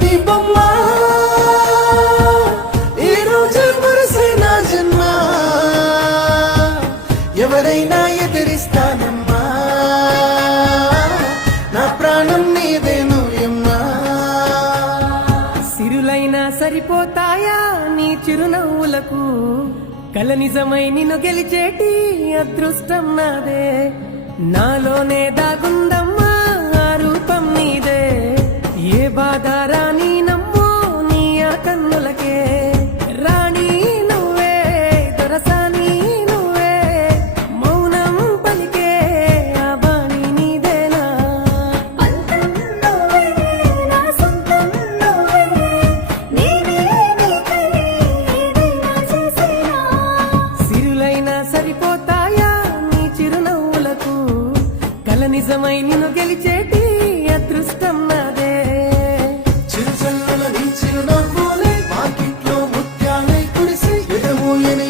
నీ బొమ్మ ఈ రోజు మురిసే నా జన్మ ఎవరైనా ఎదిరిస్తానమ్మా నా ప్రాణం నీదేను ఎమ్మా సిరులైనా సరిపోతాయా నీ చిరునవ్వులకు కల నిజమై నిన్ను గెలిచేటి అదృష్టం నాదే నాలోనే దాగుందమ్మా ఆ రూపం నీదే ఏ బాధ రాని నమ్మో నీ ఆ కన్నులకే రాణి నువ్వే దొరసాని నువ్వే మౌనం పలికే ఆ బాణి నీదేనా అంతం నువ్వే నా సొంతం నువ్వే నేనే నీకై ఏదైనా చేసేనా సిరులైనా సరిపోతాయా నీ చిరునవ్వులకు కల నిజమై నిన్ను గెలిచేటి అదృష్టం నాదే చిరుచల్లుల నీ చిరునవ్వులే మార్కెట్లో ముత్యాలై కురిసి ఎదమూయని